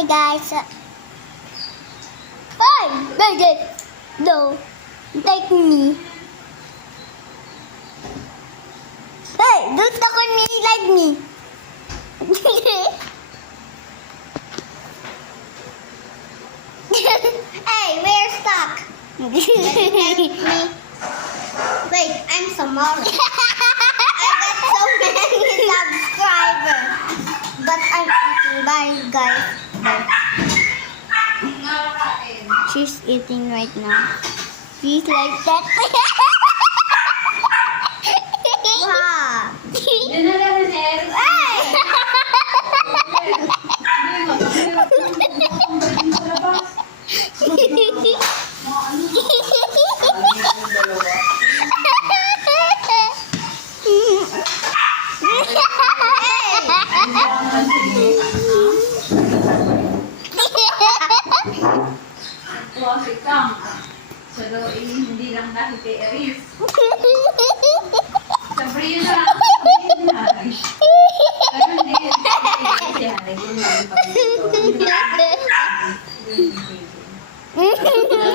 Hi guys. Hi, baby. No, take me. Hey, don't talk on me like me. Hey, we're stuck. Wait, I'm Somali. I got so many subscribers. But I'm eating. Bye, guys. Bye. She's eating right now. She's like that. Wow. Hey! Si Kang. So, hindi lang dahil kay Eris. Siyempre yun lang. Pero hindi yun.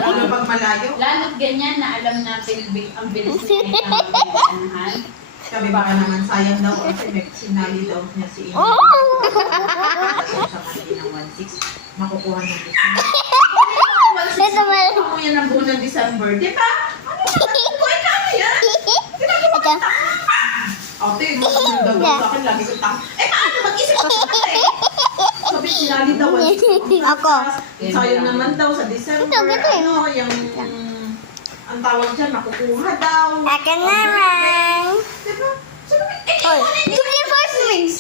Ano pag malayo? Lalo't ganyan na alam natin ang bilis na anahan. Sabi baka naman sayang daw kasi may sinali daw niya si Ina. Oh! Sa kanila ng 1.6, makukuha ng December. Ito mal. Ako yan ang buwan ng December, di ba? Ano ba? Kami yan? Ito. Ate, mo yung gagawin sa akin, lagi ko tang. Paano mag-isip ka sa ate? Sabi sinali daw 1.6. Ako. Sayang naman daw sa December. Ito, ganito eh. Ano, yung... Ang tawag dyan, makukuha daw. Akin naman. Diba? Sabi, Hoy, tuloy first wings.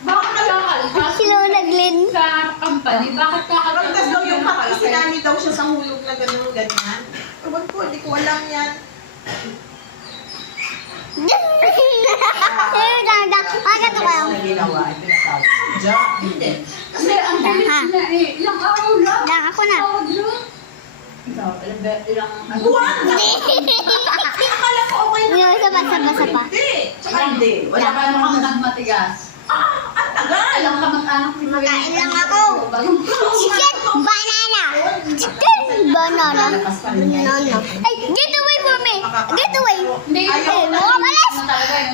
Bakit kakal? Sila naglin. Sa company, bakit kakal? Pagkas daw yung pati, sinani daw siya sa hulog na gano'n, ganyan. Ewan ko, hindi ko alam yan. Agad ko kayo. ginawa, ay pinasabi. Diyan, hindi. Kasi ang bilis Ha? na eh. Ilang araw lang. Lang ako na. Tawag lang. Ikaw, ilang Buwan na! Akala ko okay na. Yung sapa. Hindi. Tsaka hindi. Wala Wala ka naman nagmatigas. Ang tagal. Alam ka mag-anak ni Makain lang ako. Chicken banana. Chicken banana. Banana. Hey, get away from me. Get away. Hindi, Ayaw eh, na. mga malas. Talaga yun.